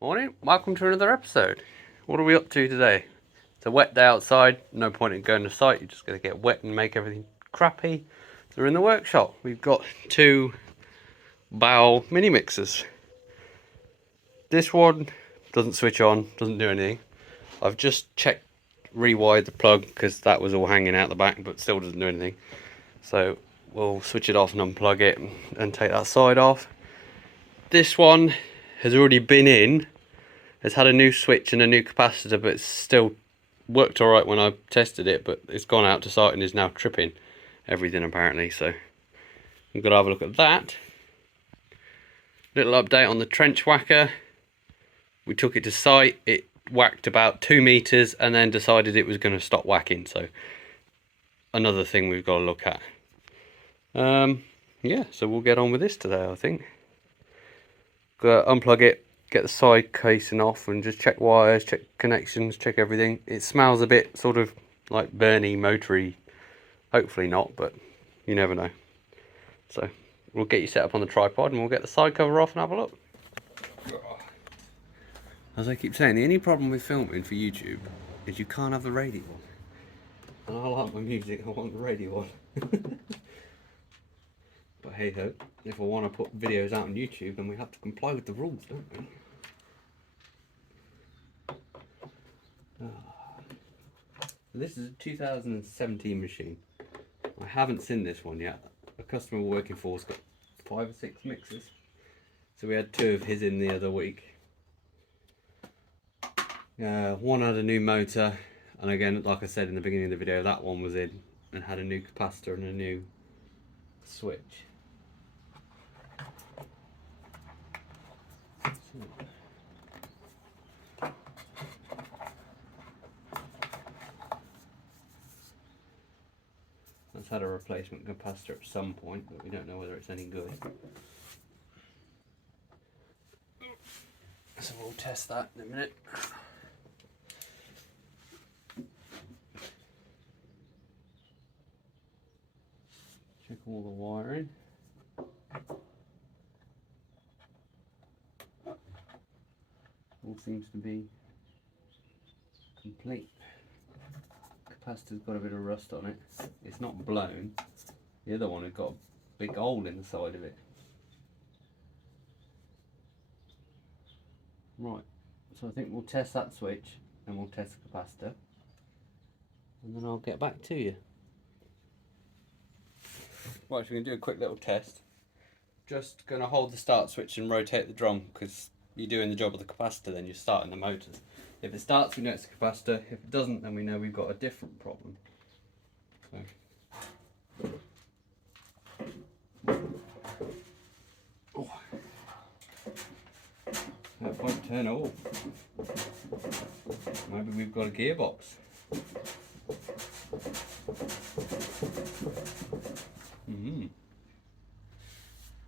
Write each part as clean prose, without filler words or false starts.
Morning, welcome to another episode. What are we up to today? It's a wet day outside, no point in going to site, you're just going to get wet and make everything crappy. So we're in the workshop. We've got two belle mini mixers. This one doesn't switch on, doesn't do anything. I've just rewired the plug because that was all hanging out the back, but still doesn't do anything. So we'll switch it off and unplug it and take that side off. This one has already been in. It's had a new switch and a new capacitor, but it's still worked alright when I tested it, but it's gone out to site and is now tripping everything apparently, so we've got to have a look at that. Little update on the trench whacker. We took it to site, it whacked about 2 meters and then decided it was going to stop whacking, so another thing we've got to look at. Yeah, so we'll get on with this today, I think. Got to unplug it, get the side casing off and just check wires, check connections, check everything. It smells a bit sort of like burny, motory. Hopefully not, but you never know. So we'll get you set up on the tripod and we'll get the side cover off and have a look. As I keep saying, the only problem with filming for YouTube is you can't have the radio on. And I like my music, I want the radio on. But hey ho, if I want to put videos out on YouTube, then we have to comply with the rules, don't we? This is a 2017 machine. I haven't seen this one yet. A customer we're working for has got 5 or 6 mixers. So we had 2 of his in the other week. One had a new motor, and again, like I said in the beginning of the video, that one was in and had a new capacitor and a new switch. That's had a replacement capacitor at some point, but we don't know whether it's any good. So we'll test that in a minute. Check all the wiring. All seems to be complete. Capacitor's got a bit of rust on it. It's not blown. The other one had got a big hole in the side of it. Right, so I think we'll test that switch and we'll test the capacitor and then I'll get back to you. Right, so we're going to do a quick little test. Just going to hold the start switch and rotate the drum because you're doing the job of the capacitor, then you're starting the motors. If it starts, we know it's the capacitor. If it doesn't, then we know we've got a different problem. So. Oh. That won't turn off. Maybe we've got a gearbox.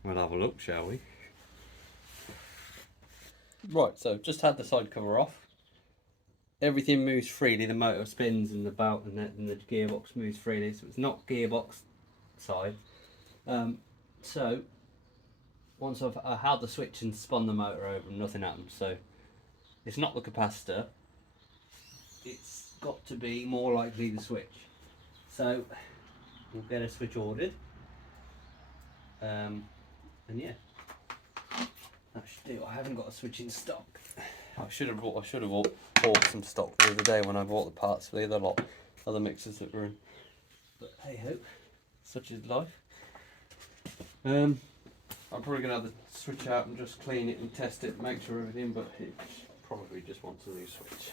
We'll have a look, shall we? Right, so just had the side cover off. Everything moves freely, the motor spins and the belt and the gearbox moves freely, so it's not gearbox side. So once I held the switch and spun the motor over and nothing happened, so it's not the capacitor, it's got to be more likely the switch. So we'll get a switch ordered, and yeah, that should do. I haven't got a switch in stock. I should have bought some stock the other day when I bought the parts for the other mixers that were in. But hey ho, such is life. I'm probably gonna have the switch out and just clean it and test it, make sure everything. But it probably just wants a new switch.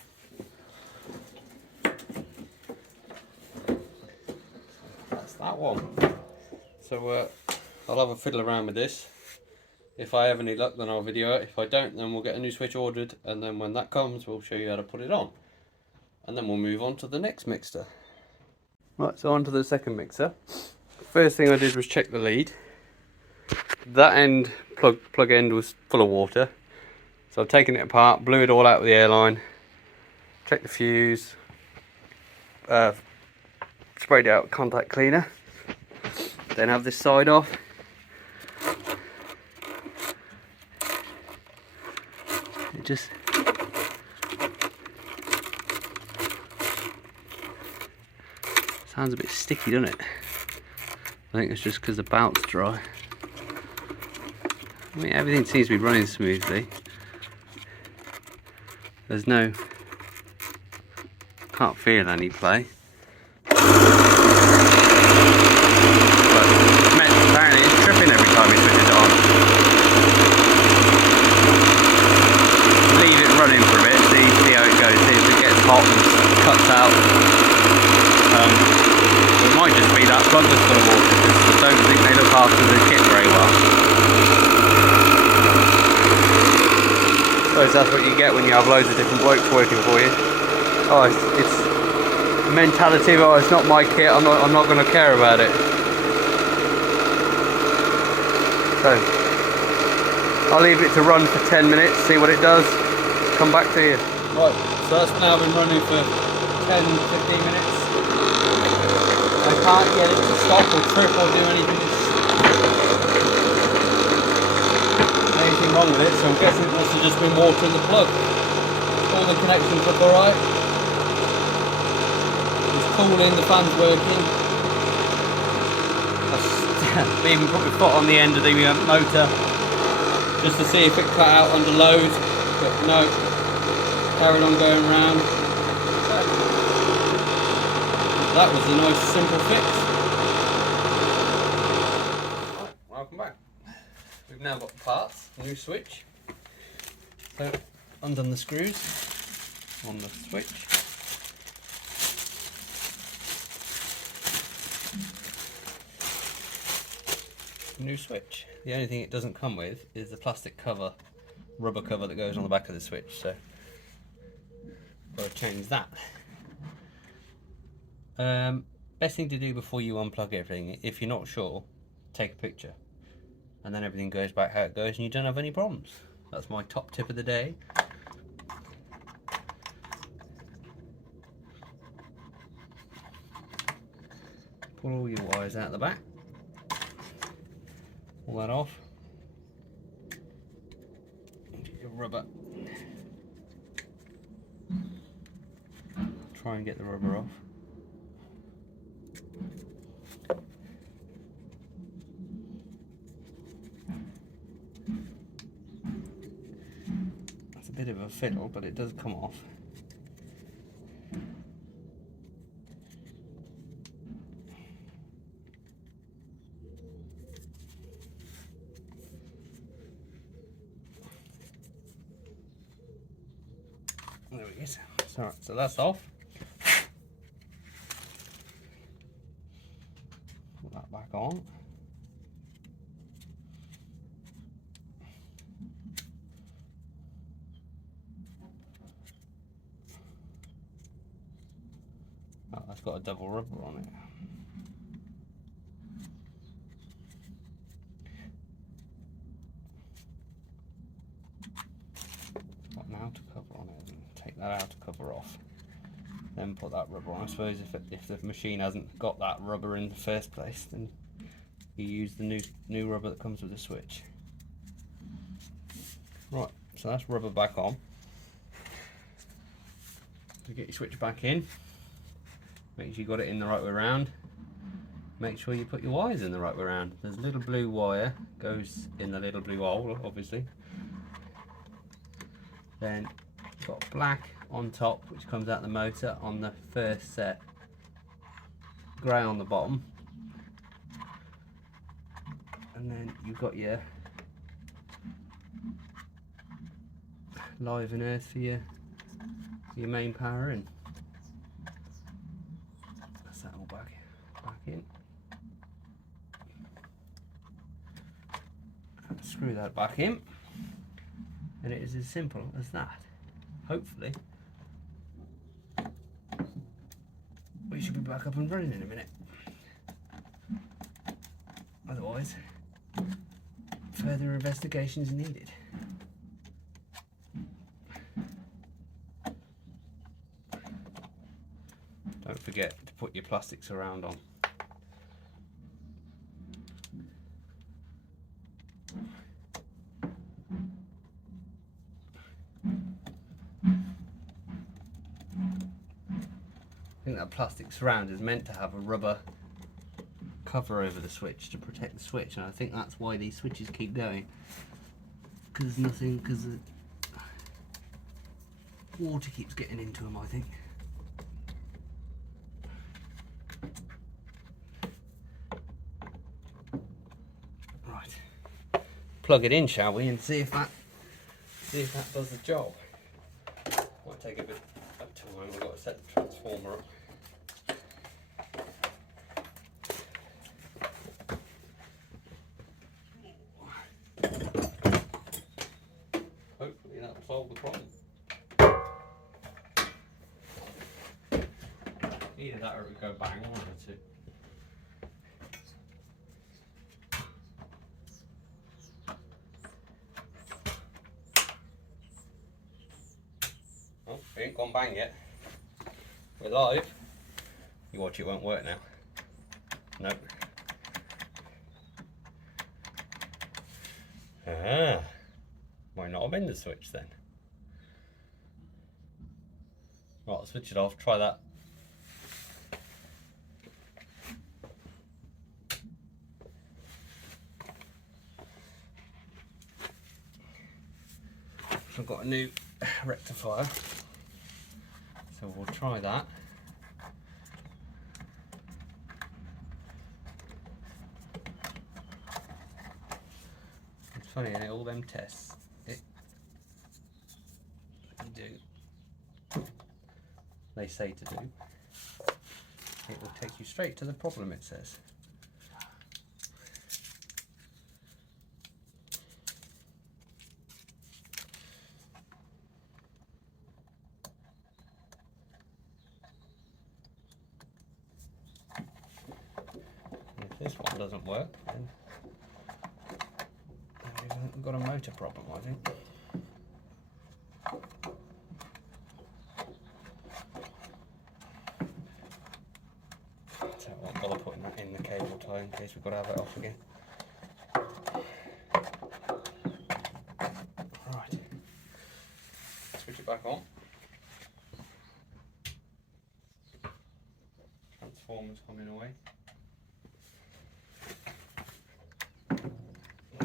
That's that one. So I'll have a fiddle around with this. If I have any luck, then I'll video it. If I don't, then we'll get a new switch ordered, and then when that comes, we'll show you how to put it on. And then we'll move on to the next mixer. Right, so on to the second mixer. First thing I did was check the lead. That end, plug end, was full of water. So I've taken it apart, blew it all out with the airline, checked the fuse, sprayed it out with contact cleaner. Then have this side off. just sounds a bit sticky, doesn't it? I think it's just because the bout's dry. I mean, everything seems to be running smoothly. There's no, can't feel any play. But apparently it's tripping every time you switch it on. Leave it running for a bit, see how it goes, see if it gets hot and cuts out. It might just be that plug was full of water, because I don't think they look after the kit very well. I suppose that's what you get when you have loads of different blokes working for you. Oh, it's mentality of, oh, it's not my kit, I'm not going to care about it. So I'll leave it to run for 10 minutes, see what it does, come back to you. Right, so that's now been running for 10-15 minutes. I can't get it to stop or trip or do anything. Anything wrong with it, so I'm guessing it must have just been water in the plug. All the connections look alright. It's cooling, the fan's working. I even put my foot on the end of the motor just to see if it cut out under load, but no, carried on going round. That was a nice simple fix. Right, welcome back. We've now got the parts, new switch. So undone the screws on the switch. New switch. The only thing it doesn't come with is the plastic cover, rubber cover that goes on the back of the switch, so got to change that. Best thing to do before you unplug everything, if you're not sure, take a picture and then everything goes back how it goes and you don't have any problems. That's my top tip of the day. Pull all your wires out the back. Pull that off. Your rubber. Try and get the rubber off. That's a bit of a fiddle, but it does come off. There it is. Alright, so that's off. Put that back on. Oh, that's got a double rubber on it. Got an outer cover on it. Take that outer cover off. Then put that rubber on. I suppose if the machine hasn't got that rubber in the first place, then you use the new rubber that comes with the switch. Right, so that's rubber back on. To get your switch back in, make sure you got it in the right way around. Make sure you put your wires in the right way around. There's a little blue wire goes in the little blue hole, obviously. Then you've got black on top, which comes out the motor on the first set, grey on the bottom, and then you've got your live and earth for your main power in. That's that all back in. And screw that back in, and it is as simple as that. Hopefully we should be back up and running in a minute. Otherwise, further investigation is needed. Don't forget to put your plastic surround on. think that plastic surround is meant to have a rubber cover over the switch to protect the switch, and I think that's why these switches keep going, because water keeps getting into them, I think. Right, plug it in, shall we, and see if that does the job. Might take a bit of time. We've got to set the transformer up. Hopefully that will solve the problem. Either that or it would go bang, one or two. Oh, it ain't gone bang yet. We're live. You watch, it won't work now. Nope. Ah, might not have been the switch then. Right, I'll switch it off, try that. I've got a new rectifier, so we'll try that. It's funny, all them tests, you do, they say to do, it will take you straight to the problem, it says. If this one doesn't work, then we've got a motor problem, I think. So I won't bother putting that in the cable tie in case we've got to have it off again. Right, switch it back on. Transformer's coming away.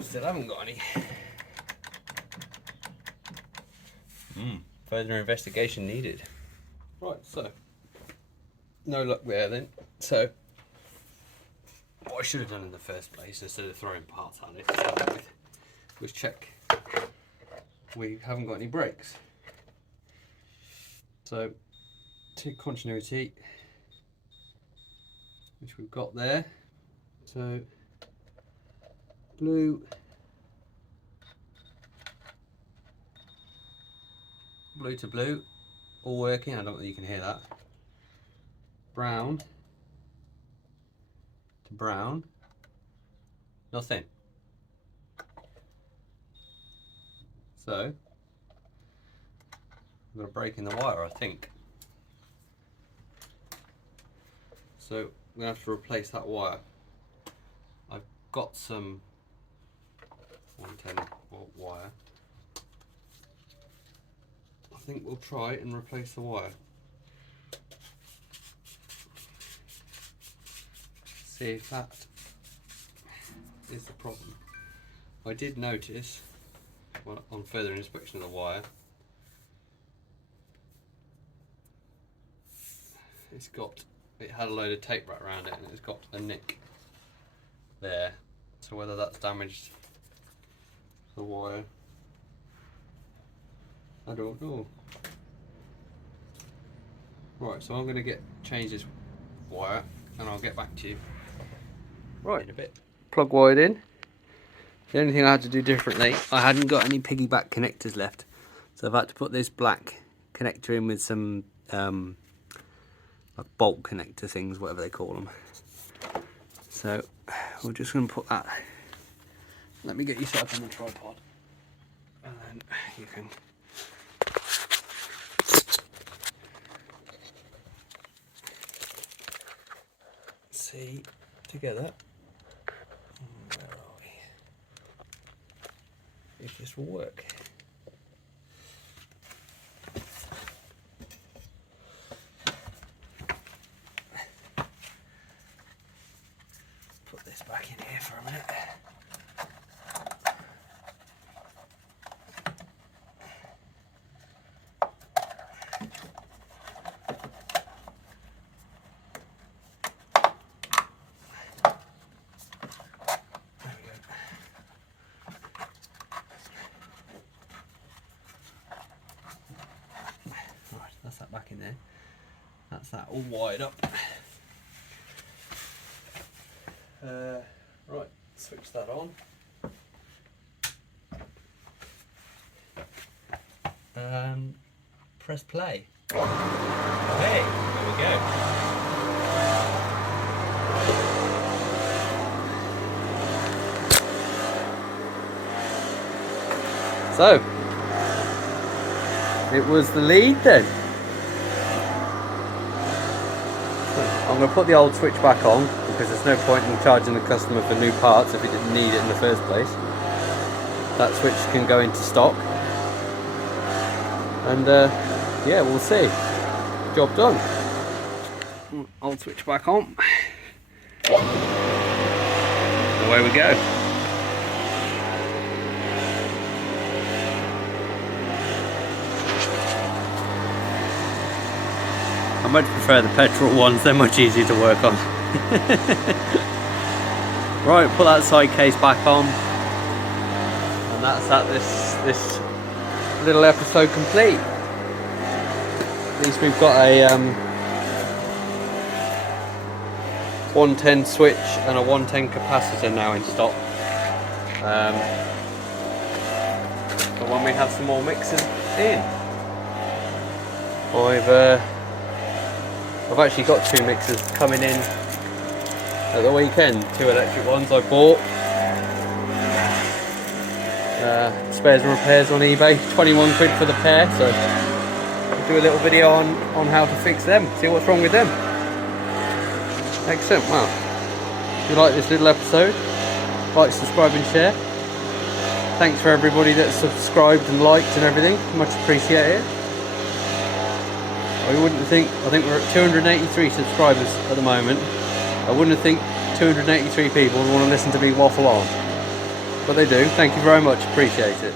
Still haven't got any. Further investigation needed. Right, so no luck there then. So what I should have done in the first place, instead of throwing parts at it to start with, was check we haven't got any brakes. So take continuity, which we've got there. So blue, blue to blue, all working. I don't know whether you can hear that. Brown to brown, nothing. So I've got a break in the wire, I think. So I'm gonna have to replace that wire. I've got some 110 volt wire. I think we'll try and replace the wire. See if that is the problem. I did notice, well, on further inspection of the wire, it had a load of tape wrapped around it and it's got a nick there. So whether that's damaged the wire, I don't know. Right, so I'm going to change this wire and I'll get back to you. Right, in a bit. Plug wired in. The only thing I had to do differently, I hadn't got any piggyback connectors left, so I've had to put this black connector in with some like bolt connector things, whatever they call them. So we're just going to put that. Let me get you set up on the tripod, and then you can. See together. Where are we? If this will work. back in here for a minute. That's that back in there. That's that all wired up. Right, switch that on. Press play. Hey, there we go. So, it was the lead then. I'm going to put the old switch back on because there's no point in charging the customer for new parts if he didn't need it in the first place. That switch can go into stock. And yeah, we'll see. Job done. Old switch back on. Away we go. I much prefer the petrol ones, they're much easier to work on. Right, put that side case back on. And that's that, this little episode complete. At least we've got a 110 switch and a 110 capacitor now in stock. But when we have some more mixers in, I've actually got 2 mixers coming in at the weekend, 2 electric ones I bought. Spares and repairs on eBay, 21 quid for the pair, so I'll do a little video on how to fix them, see what's wrong with them. Excellent. Well, if you like this little episode, like, subscribe and share. Thanks for everybody that's subscribed and liked and everything, much appreciated. I think we're at 283 subscribers at the moment. I wouldn't think 283 people would want to listen to me waffle on. But they do. Thank you very much. Appreciate it.